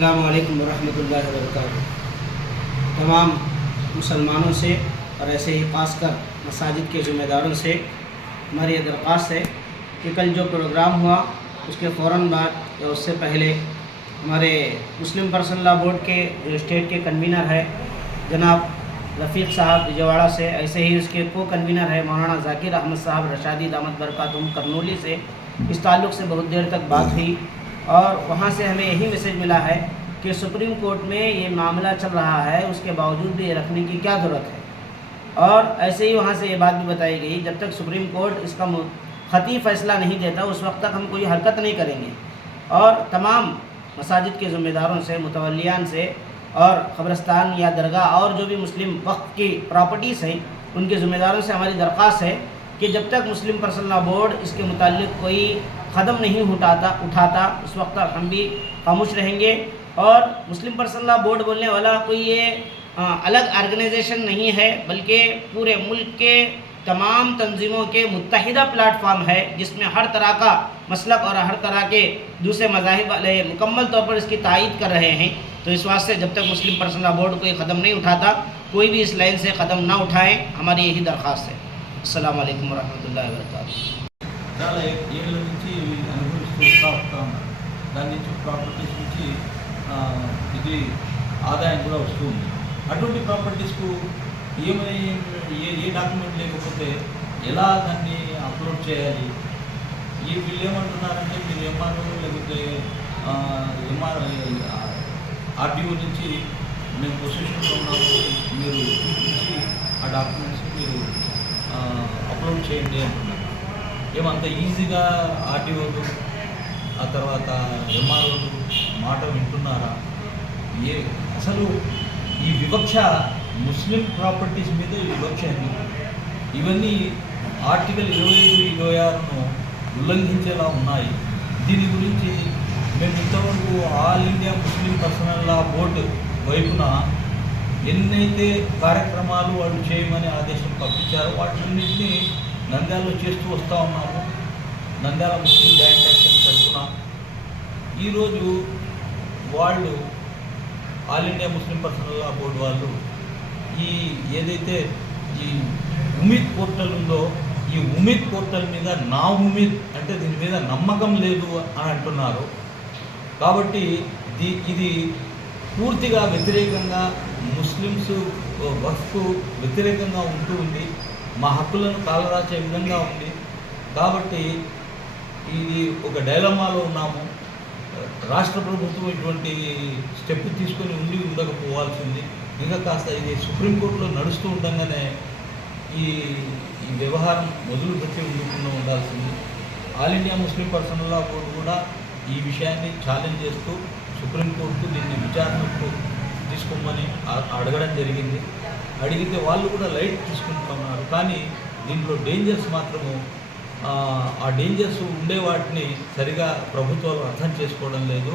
السلام علیکم ورحمۃ اللہ وبرکاتہ۔ تمام مسلمانوں سے اور ایسے ہی خاص کر مساجد کے ذمہ داروں سے ہماری یہ درخواست ہے کہ کل جو پروگرام ہوا، اس کے فوراً بعد یا اس سے پہلے ہمارے مسلم پرسن لا بورڈ کے جو اسٹیٹ کے کنوینر ہے، جناب رفیق صاحب بجواڑہ سے، ایسے ہی اس کے کو کنوینر ہے مولانا ذاکر احمد صاحب، رشادی دامت برکاتم، کرنولی سے۔ اس تعلق سے بہت دیر تک بات ہوئی۔ اور وہاں سے ہمیں یہی میسیج ملا ہے کہ سپریم کورٹ میں یہ معاملہ چل رہا ہے، اس کے باوجود بھی یہ رکھنے کی کیا ضرورت ہے؟ اور ایسے ہی وہاں سے یہ بات بھی بتائی گئی، جب تک سپریم کورٹ اس کا خطی فیصلہ نہیں دیتا، اس وقت تک ہم کوئی حرکت نہیں کریں گے۔ اور تمام مساجد کے ذمہ داروں سے، متولیان سے اور قبرستان یا درگاہ اور جو بھی مسلم وقت کی پراپرٹیز ہیں، ان کے ذمہ داروں سے ہماری درخواست ہے کہ جب تک مسلم پرسنل بورڈ اس کے متعلق کوئی قدم نہیں اٹھاتا اٹھاتا۔ اس وقت تک ہم بھی خاموش رہیں گے۔ اور مسلم پرسنلہ بورڈ بولنے والا کوئی یہ الگ آرگنائزیشن نہیں ہے، بلکہ پورے ملک کے تمام تنظیموں کے متحدہ پلیٹ فارم ہے، جس میں ہر طرح کا مسلک اور ہر طرح کے دوسرے مذاہب والے مکمل طور پر اس کی تائید کر رہے ہیں۔ تو اس واسطے جب تک مسلم پرسنل بورڈ کوئی قدم نہیں اٹھاتا، کوئی بھی اس لائن سے قدم نہ اٹھائیں، ہماری یہی درخواست ہے۔ السلام علیکم ورحمۃ اللہ وبرکاتہ۔ చూస్తూ వస్తూ ఉన్నారు దాని నుంచి ప్రాపర్టీస్ నుంచి ఇది ఆదాయం కూడా వస్తూ ఉంది. అటువంటి ప్రాపర్టీస్కు ఏమై ఏ ఏ డాక్యుమెంట్ లేకపోతే ఎలా దాన్ని అప్లోడ్ చేయాలి? ఈ వీళ్ళు ఏమంటున్నారంటే మీరు ఎంఆర్ఓ లేకపోతే ఎంఆర్ ఆర్టీఓ నుంచి మేము పొజిషన్లో ఉన్నాము మీరు చూపించి ఆ డాక్యుమెంట్స్ మీరు అప్లోడ్ చేయండి అంటున్నారు. ఏమంత ఈజీగా ఆర్టీఓలు ఆ తర్వాత ఎంఆర్ఓలు మాట వింటున్నారా? ఏ అసలు ఈ వివక్ష ముస్లిం ప్రాపర్టీస్ మీద ఈ వివక్ష ఎందుకు? ఇవన్నీ ఆర్టికల్ ఇరవై ఐదు ఇరవై ఆరును ఉల్లంఘించేలా ఉన్నాయి. దీని గురించి మేము ఇంతవరకు all India Muslim personal law board వైపున ఎన్నైతే కార్యక్రమాలు వాళ్ళు చేయమని ఆదేశం పంపించారో వాటిన్నింటినీ నంద్యాలలో చేస్తూ వస్తూ ఉన్నాము నంద్యాల ముస్లిం జాయింట్ ఈరోజు వాళ్ళు all India Muslim personal law board వాళ్ళు ఈ ఏదైతే ఈ ఉమిద్ పోర్టల్ ఉందో ఈ ఉమిద్ పోర్టల్ మీద నా ఉమిద్ అంటే దీని మీద నమ్మకం లేదు అని అంటున్నారు. కాబట్టి దీ ఇది పూర్తిగా వ్యతిరేకంగా ముస్లిమ్స్ వక్ఫ్ వ్యతిరేకంగా ఉంటూ ఉంది. మా హక్కులను కాలరాచే విధంగా ఉంది. కాబట్టి ఇది ఒక డైలమాలో ఉన్నాము. రాష్ట్ర ప్రభుత్వం ఇటువంటి స్టెప్ తీసుకొని ఉండి ఉండకపోవాల్సింది. ఇంకా కాస్త ఇది సుప్రీంకోర్టులో నడుస్తూ ఉండగానే ఈ ఈ వ్యవహారం మొదలు పెట్టి ఉండకుండా ఉండాల్సింది. All India Muslim personal law board కూడా ఈ విషయాన్ని ఛాలెంజ్ చేస్తూ సుప్రీంకోర్టు దీన్ని విచారణకు తీసుకోమని అడగడం జరిగింది. అడిగితే వాళ్ళు కూడా లైట్ తీసుకుంటున్నారు. కానీ దీంట్లో డేంజర్స్ మాత్రము ఆ, డేంజర్స్ ఉండే వాటిని సరిగా ప్రభుత్వాలు అర్థం చేసుకోవడం లేదు.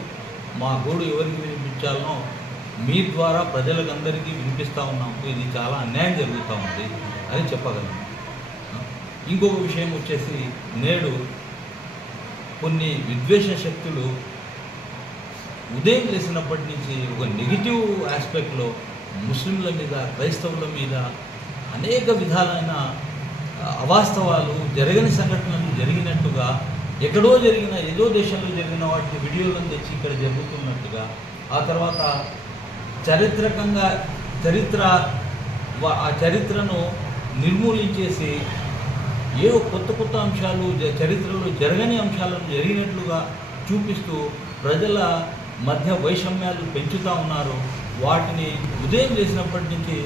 మా గోడు ఎవరికి వినిపించాలనో మీ ద్వారా ప్రజలకందరికీ వినిపిస్తూ ఉన్నాము ఇది చాలా అన్యాయం జరుగుతూ ఉంది అని చెప్పగలను. ఇంకొక విషయం వచ్చేసి నేడు కొన్ని విద్వేష శక్తులు ఉదయం లేసినప్పటి నుంచి ఒక నెగిటివ్ ఆస్పెక్ట్లో ముస్లింల మీద క్రైస్తవుల మీద అనేక విధాలైన అవాస్తవాలు జరగని సంఘటనలు జరిగినట్టుగా ఎక్కడో జరిగిన ఏదో దేశంలో జరిగిన వాటి వీడియోలను తెచ్చి ఇక్కడ జరుగుతున్నట్టుగా ఆ తర్వాత చారిత్రకంగా చరిత్ర వా- ఆ చరిత్రను నిర్మూలించేసి ఏవో కొత్త కొత్త అంశాలు చరిత్రలో జరగని అంశాలను జరిగినట్లుగా చూపిస్తూ ప్రజల మధ్య వైషమ్యాలు పెంచుతూ ఉన్నారు. వాటిని ఉదయం చేసినప్పటి నుంచి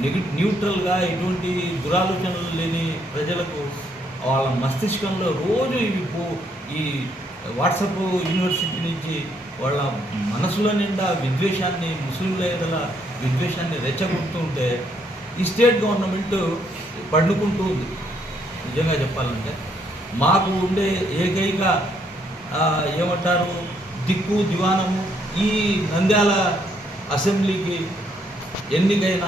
నెగి న్యూట్రల్గా ఎటువంటి దురాలోచనలు లేని ప్రజలకు వాళ్ళ మస్తిష్కంలో రోజు ఇవి ఈ వాట్సాప్ యూనివర్సిటీ నుంచి వాళ్ళ మనసులో నిండా విద్వేషాన్ని ముస్లింల ఎడల విద్వేషాన్ని రెచ్చగొడుతూ ఉంటే ఈ స్టేట్ గవర్నమెంట్ పండుకుంటూ ఉంది. నిజంగా చెప్పాలంటే మాకు ఉండే ఏకైక ఏమంటారు దిక్కు దివానము ఈ నంద్యాల అసెంబ్లీకి ఎన్నికైన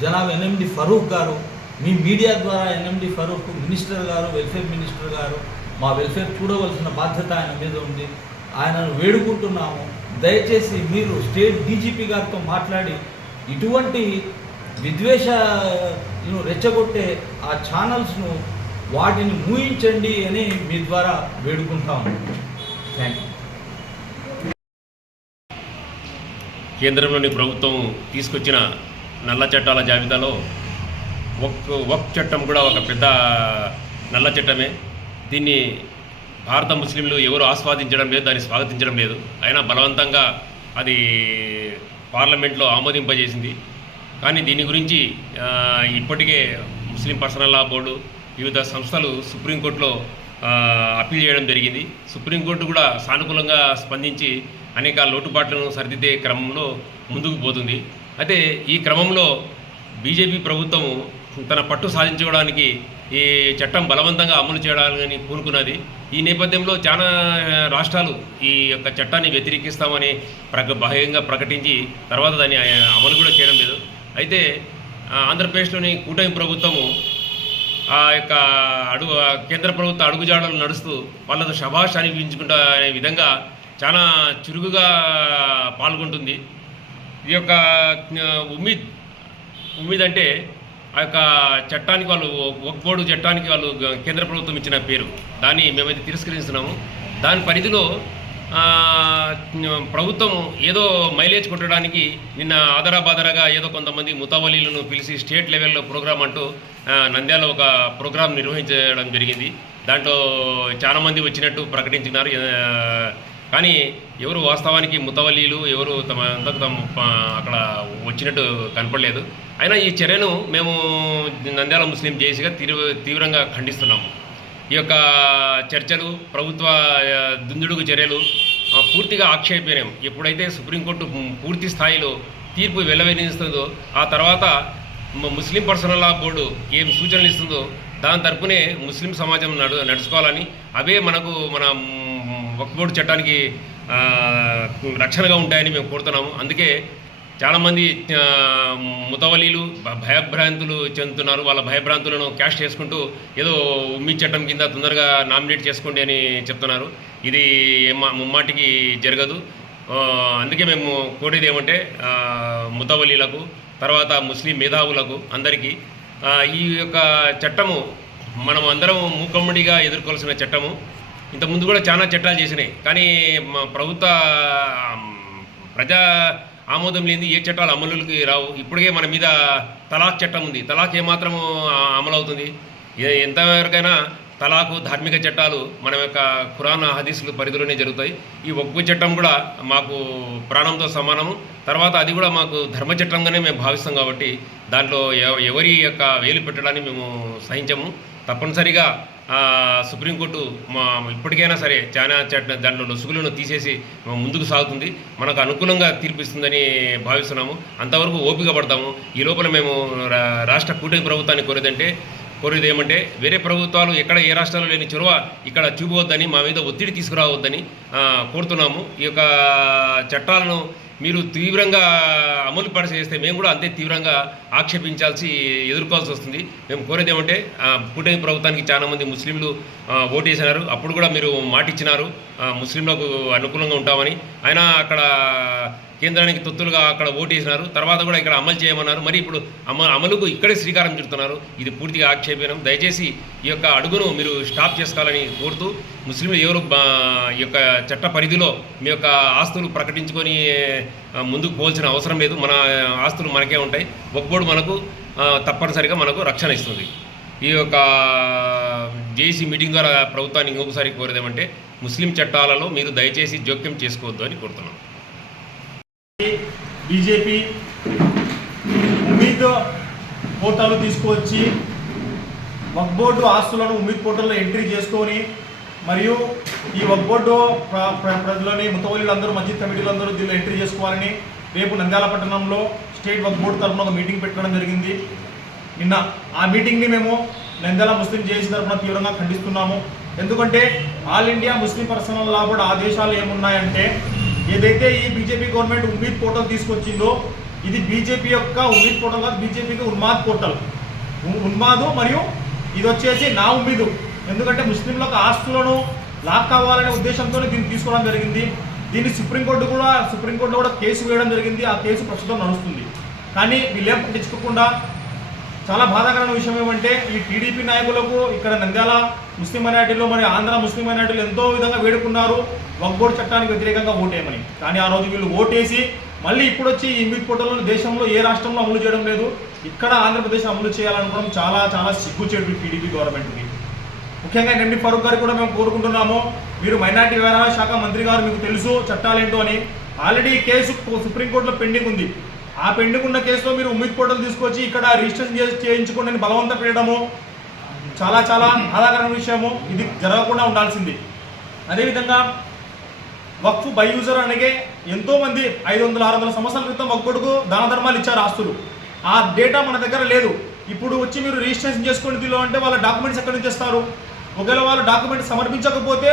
జనాబ్ ఎన్ఎండి ఫరూక్ గారు మీ మీడియా ద్వారా NMD Farooq minister garu welfare minister garu మా వెల్ఫేర్ చూడవలసిన బాధ్యత ఆయన మీద ఉంది. ఆయనను వేడుకుంటున్నాము. దయచేసి మీరు స్టేట్ డీజీపీ గారితో మాట్లాడి ఇటువంటి విద్వేషను రెచ్చగొట్టే ఆ ఛానల్స్ను వాటిని మూయించండి అని మీ ద్వారా వేడుకుంటాము. Thank you. కేంద్రంలోని ప్రభుత్వం తీసుకొచ్చిన నల్ల చట్టాల జాబితాలో ఒక్ వక్ చట్టం కూడా ఒక పెద్ద నల్ల చట్టమే. దీన్ని భారత ముస్లింలు ఎవరు ఆస్వాదించడం లేదు దాన్ని స్వాగతించడం లేదు. అయినా బలవంతంగా అది పార్లమెంట్లో ఆమోదింపజేసింది. కానీ దీని గురించి ఇప్పటికే ముస్లిం పర్సనల్ లా బోర్డు వివిధ సంస్థలు సుప్రీంకోర్టులో అప్పీల్ చేయడం జరిగింది. సుప్రీంకోర్టు కూడా సానుకూలంగా స్పందించి అనేక లోటుపాట్లను సరిదిద్దే క్రమంలో ముందుకు పోతుంది. అయితే ఈ క్రమంలో బీజేపీ ప్రభుత్వము తన పట్టు సాధించుకోవడానికి ఈ చట్టం బలవంతంగా అమలు చేయాలని పూనుకున్నది ఈ నేపథ్యంలో చాలా రాష్ట్రాలు ఈ యొక్క చట్టాన్ని వ్యతిరేకిస్తామని ప్రక బహిరంగంగా ప్రకటించి తర్వాత దాన్ని అమలు కూడా చేయడం లేదు. అయితే ఆంధ్రప్రదేశ్లోని కూటమి ప్రభుత్వము ఆ యొక్క అడుగు కేంద్ర ప్రభుత్వ అడుగుజాడలు నడుస్తూ వాళ్ళతో శభాష్ అనిపించుకుంటా అనే విధంగా చాలా చురుకుగా పాల్గొంటుంది. ఈ యొక్క ఉమ్మీద్ ఉమ్మీద్ అంటే ఆ యొక్క చట్టానికి వాళ్ళు ఒక బోర్డు చట్టానికి వాళ్ళు కేంద్ర ప్రభుత్వం ఇచ్చిన పేరు. దాన్ని మేమైతే తిరస్కరిస్తున్నాము. దాని పరిధిలో ప్రభుత్వం ఏదో మైలేజ్ కొట్టడానికి నిన్న ఆదరాబాదరగా ఏదో కొంతమంది ముతావలీలను పిలిచి స్టేట్ లెవెల్లో ప్రోగ్రాం అంటూ నంద్యాల ఒక ప్రోగ్రాం నిర్వహించడం జరిగింది. దాంట్లో చాలామంది వచ్చినట్టు ప్రకటించినారు. కానీ ఎవరు వాస్తవానికి ముతవల్లీలు ఎవరు తమ అంతకు తమ అక్కడ వచ్చినట్టు కనపడలేదు. అయినా ఈ చర్యను మేము నంద్యాల ముస్లిం జేసీగా తీవ్ర తీవ్రంగా ఖండిస్తున్నాము. ఈ యొక్క చర్చలు ప్రభుత్వ దుందుడుగు చర్యలు పూర్తిగా ఆక్షేపణీయం. ఎప్పుడైతే సుప్రీంకోర్టు పూర్తి స్థాయిలో తీర్పు వెల్లవేనిస్తుందో ఆ తర్వాత ముస్లిం పర్సనల్ లా బోర్డు ఏం సూచనలు ఇస్తుందో దాని తరపునే ముస్లిం సమాజం నడు నడుచుకోవాలని అవే మనకు మన వక్ఫ్ బోర్డు చట్టానికి రక్షణగా ఉంటాయని మేము కోరుతున్నాము. అందుకే చాలామంది ముతవలీలు భయభ్రాంతులు చెందుతున్నారు. వాళ్ళ భయభ్రాంతులను క్యాష్ చేసుకుంటూ ఏదో ఉమ్మి చట్టం కింద తొందరగా నామినేట్ చేసుకోండి అని చెప్తున్నారు. ఇది ముమ్మాటికి జరగదు. అందుకే మేము కోరేది ఏమంటే ముతవలీలకు తర్వాత ముస్లిం మేధావులకు అందరికీ ఈ యొక్క చట్టము మనం అందరం మూకమ్మడిగా ఎదుర్కోవాల్సిన చట్టము ఇంతకుముందు కూడా చాలా చట్టాలు చేసినాయి. కానీ మా ప్రభుత్వ ప్రజా ఆమోదం లేని ఏ చట్టాలు అమలుకి రావు. ఇప్పటికే మన మీద తలాక్ చట్టం ఉంది. తలాక్ ఏమాత్రము అమలవుతుంది. అమలు అవుతుంది ఎంతవరకైనా తలాకు ధార్మిక చట్టాలు మన యొక్క ఖురాన్ హదీసులు పరిధిలోనే జరుగుతాయి. ఈ ఒగ్గు చట్టం కూడా మాకు ప్రాణంతో సమానము. తర్వాత అది కూడా మాకు ధర్మ చట్టంగానే మేము భావిస్తాం కాబట్టి దాంట్లో ఎవరి యొక్క వేలు పెట్టడాన్ని మేము సహించము. తప్పనిసరిగా సుప్రీంకోర్టు మా ఇప్పటికైనా సరే చాలా చట్ట దాంట్లో లొసుగులను తీసేసి ముందుకు సాగుతుంది. మనకు అనుకూలంగా తీర్పిస్తుందని భావిస్తున్నాము. అంతవరకు ఓపిక పడతాము. ఈ లోపల మేము రా- రాష్ట్ర కూటమి ప్రభుత్వాన్ని కోరేదంటే కోరేది ఏమంటే వేరే ప్రభుత్వాలు ఎక్కడ ఏ రాష్ట్రాల్లో లేని చొరవ ఇక్కడ చూపవద్దని మా మీద ఒత్తిడి తీసుకురావద్దని కోరుతున్నాము. ఈ యొక్క చట్టాలను మీరు తీవ్రంగా అమలు పరిచేస్తే మేము కూడా అంతే తీవ్రంగా ఆక్షేపించాల్సి ఎదుర్కోవాల్సి వస్తుంది. మేము కోరేది ఏమంటే కూటమి ప్రభుత్వానికి చాలామంది ముస్లింలు ఓటేసినారు. అప్పుడు కూడా మీరు మాటిచ్చినారు. ముస్లింలకు అనుకూలంగా ఉంటామని. అయినా అక్కడ కేంద్రానికి తొత్తులుగా అక్కడ ఓటేసినారు. తర్వాత కూడా ఇక్కడ అమలు చేయమన్నారు. మరి ఇప్పుడు అమ అమలుకు ఇక్కడే శ్రీకారం చుడుతున్నారు. ఇది పూర్తిగా ఆక్షేపణం దయచేసి ఈ యొక్క అడుగును మీరు స్టాప్ చేసుకోవాలని కోరుతూ ముస్లింలు ఎవరు ఈ యొక్క చట్ట పరిధిలో మీ యొక్క ఆస్తులు ప్రకటించుకొని ముందుకు పోల్చిన అవసరం లేదు. మన ఆస్తులు మనకే ఉంటాయి. ఒక్కోడు మనకు తప్పనిసరిగా మనకు రక్షణ ఇస్తుంది. ఈ యొక్క జేసీ మీటింగ్ ద్వారా ప్రభుత్వాన్ని ఇంకొకసారి కోరేదేమంటే ముస్లిం చట్టాలలో మీరు దయచేసి జోక్యం చేసుకోవద్దు అని కోరుతున్నాం. బీజేపీ ఉమ్మీద్ పోర్టల్ తీసుకువచ్చి వక్బోర్డు ఆస్తులను ఉమ్మీద్ పోర్టల్లో ఎంట్రీ చేసుకొని మరియు ఈ వక్బోర్డు ప్ర- ప్ర- ప్రజలని ముతవల్లులందరూ మస్జిద్ కమిటీలందరూ దీనిలో ఎంట్రీ చేసుకోవాలని రేపు నంద్యాల పట్టణంలో స్టేట్ వక్బోర్డు తరఫున ఒక మీటింగ్ పెట్టడం జరిగింది. నిన్న ఆ మీటింగ్ని మేము నంద్యాల ముస్లిం జేఏసీ తరఫున తీవ్రంగా ఖండిస్తున్నాము. ఎందుకంటే All India Muslim personal law కూడా ఆదేశాలు ఏమున్నాయంటే ఏదైతే ఈ బీజేపీ గవర్నమెంట్ ఉమ్మీద్ పోర్టల్ తీసుకొచ్చిందో ఇది బీజేపీ యొక్క ఉమ్మీద్ పోర్టల్ కాదు బీజేపీకి ఉన్మాద్ పోర్టల్ ఉన్మాదు మరియు ఇది వచ్చేసి నా ఉమ్మీదు. ఎందుకంటే ముస్లింలకు ఆస్తులను లాక్ అవ్వాలనే ఉద్దేశంతో దీన్ని తీసుకోవడం జరిగింది. దీన్ని సుప్రీంకోర్టు కూడా సుప్రీంకోర్టులో కూడా కేసు వేయడం జరిగింది. ఆ కేసు ప్రస్తుతం నడుస్తుంది. కానీ వీళ్ళేం పట్టించుకోకుండా చాలా బాధాకరమైన విషయం ఏమంటే ఈ టీడీపీ నాయకులకు ఇక్కడ నంద్యాల ముస్లిం మైనార్టీలో మరి ఆంధ్ర ముస్లిం మైనార్టీలు ఎంతో విధంగా వేడుకున్నారు. వక్బోర్డ్ చట్టానికి వ్యతిరేకంగా ఓటేయమని. కానీ ఆ రోజు వీళ్ళు ఓటేసి మళ్ళీ ఇప్పుడు వచ్చి ఈ ఇంబిట్ పోర్టల్ను దేశంలో ఏ రాష్ట్రంలో అమలు చేయడం లేదు. ఇక్కడ ఆంధ్రప్రదేశ్ అమలు చేయాలనుకోవడం చాలా చాలా సిగ్గుచేటు టీడీపీ గవర్నమెంట్కి. ముఖ్యంగా ఎండి ఫరూక్ గారు కూడా మేము కోరుకుంటున్నాము. మీరు మైనార్టీ వ్యవహారాల శాఖ మంత్రి గారు మీకు తెలుసు చట్టాలేంటో అని. ఆల్రెడీ కేసు సుప్రీంకోర్టులో పెండింగ్ ఉంది. ఆ పెండింగ్ ఉన్న కేసులో మీరు ఉమ్మిద్ పోర్టల్ తీసుకొచ్చి ఇక్కడ రిజిస్ట్రేషన్ చేసి చేయించుకోండి బలవంతం పెట్టడము చాలా చాలా బాధాకరమైన విషయము. ఇది జరగకుండా ఉండాల్సింది. అదేవిధంగా వక్ఫ్ బై యూజర్ అనగే ఎంతోమంది ఐదు వందల ఆరు వందల సంవత్సరాల క్రితం ఒక్కొడుకు దాన ధర్మాలు ఇచ్చారు ఆస్తులు. ఆ డేటా మన దగ్గర లేదు. ఇప్పుడు వచ్చి మీరు రిజిస్ట్రేషన్ చేసుకుని దీనిలో అంటే వాళ్ళ డాక్యుమెంట్స్ ఎక్కడి నుంచి ఇస్తారు? ఒకవేళ వాళ్ళు డాక్యుమెంట్స్ సమర్పించకపోతే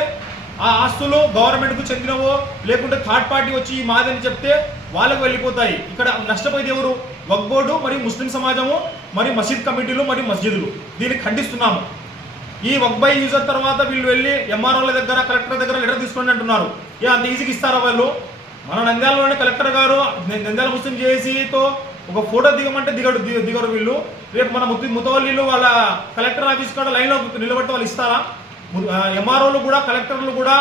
ఆ ఆస్తులు గవర్నమెంట్కు చెందినవో లేకుంటే థర్డ్ పార్టీ వచ్చి మాదని చెప్తే వాళ్ళకు వెళ్ళిపోతాయి. ఇక్కడ నష్టపోయేది ఎవరు? వక్ బోర్డు మరియు ముస్లిం సమాజము మరియు మసీద్ కమిటీలు మరియు మస్జిదులు. దీన్ని ఖండిస్తున్నాము. ఈ వక్బై యూజర్ తర్వాత వీళ్ళు వెళ్ళి ఎంఆర్ఓల దగ్గర కలెక్టర్ దగ్గర లెటర్ తీసుకోండి అంటున్నారు. ఏ అంత ఈజీకి ఇస్తారా వాళ్ళు? మన నంద్యాలలోనే కలెక్టర్ గారు నంద్యాల ముస్లిం జేఏసీతో ఒక ఫోటో దిగమంటే దిగడు దిగరు వీళ్ళు. రేపు మన ముత్తి ముతవల్లీలు వాళ్ళ కలెక్టర్ ఆఫీస్ కూడా లైన్లో నిలబట్టి వాళ్ళు ఇస్తారా? ఎంఆర్ఓలు కూడా కలెక్టర్లు కూడా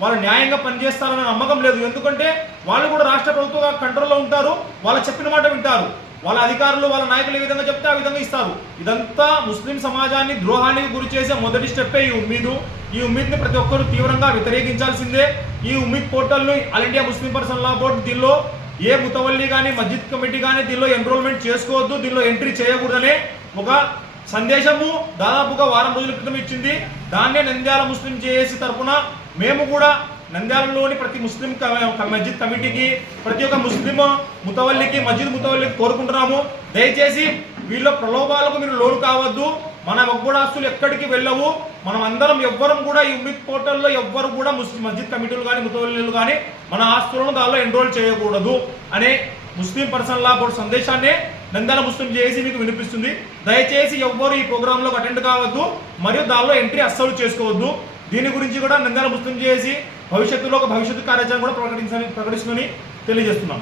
వాళ్ళు న్యాయంగా పనిచేస్తారనే నమ్మకం లేదు. ఎందుకంటే వాళ్ళు కూడా రాష్ట్ర ప్రభుత్వ కంట్రోల్లో ఉంటారు. వాళ్ళు చెప్పిన మాట వింటారు. వాళ్ళ అధికారులు వాళ్ళ నాయకులు ఏ విధంగా చెప్తే ఆ విధంగా ఇస్తారు. ఇదంతా ముస్లిం సమాజాన్ని ద్రోహానికి గురి చేసే మొదటి స్టెప్పే ఈ ఉమ్మీదు. ఈ ఉమ్మీద్ని ప్రతి ఒక్కరు తీవ్రంగా వ్యతిరేకించాల్సిందే. ఈ ఉమ్మీద్ పోర్టల్ను all India Muslim person law board దీనిలో ఏ ముతవల్లి కానీ మస్జిద్ కమిటీ కానీ దీనిలో ఎన్రోల్మెంట్ చేసుకోవద్దు దీనిలో ఎంట్రీ చేయకూడదనే ఒక సందేశము దాదాపుగా వారం రోజుల క్రితం ఇచ్చింది. దాన్నే నంద్యాల ముస్లిం జేఏసీ తరఫున మేము కూడా నంద్యాలలోని ప్రతి ముస్లిం మస్జిద్ కమిటీకి ప్రతి ఒక్క ముస్లిం ముతవల్లికి మస్జిద్ ముతవల్లికి కోరుకుంటున్నాము. దయచేసి వీళ్ళ ప్రలోభాలకు మీరు లోను కావద్దు. మన ఆస్తులు ఎక్కడికి వెళ్ళవు. మనం అందరం ఎవ్వరం కూడా ఈ పోర్టల్లో ఎవ్వరు కూడా ముస్లిం మస్జిద్ కమిటీలు కానీ ముతవల్లీలు కానీ మన ఆస్తులను దానిలో ఎన్రోల్ చేయకూడదు అనే ముస్లిం పర్సన్ లా బోర్డు సందేశాన్ని నంద్యాల ముస్లిం చేసి మీకు వినిపిస్తుంది. దయచేసి ఎవ్వరు ఈ ప్రోగ్రాంలోకి అటెండ్ కావద్దు. మరియు దానిలో ఎంట్రీ అస్సలు చేసుకోవద్దు. దీని గురించి కూడా నిందన ముస్లిం చేసి భవిష్యత్తులో ఒక భవిష్యత్తు కార్యాచరణ కూడా ప్రకటించాలని ప్రకటిస్తుందని తెలియజేస్తున్నాం.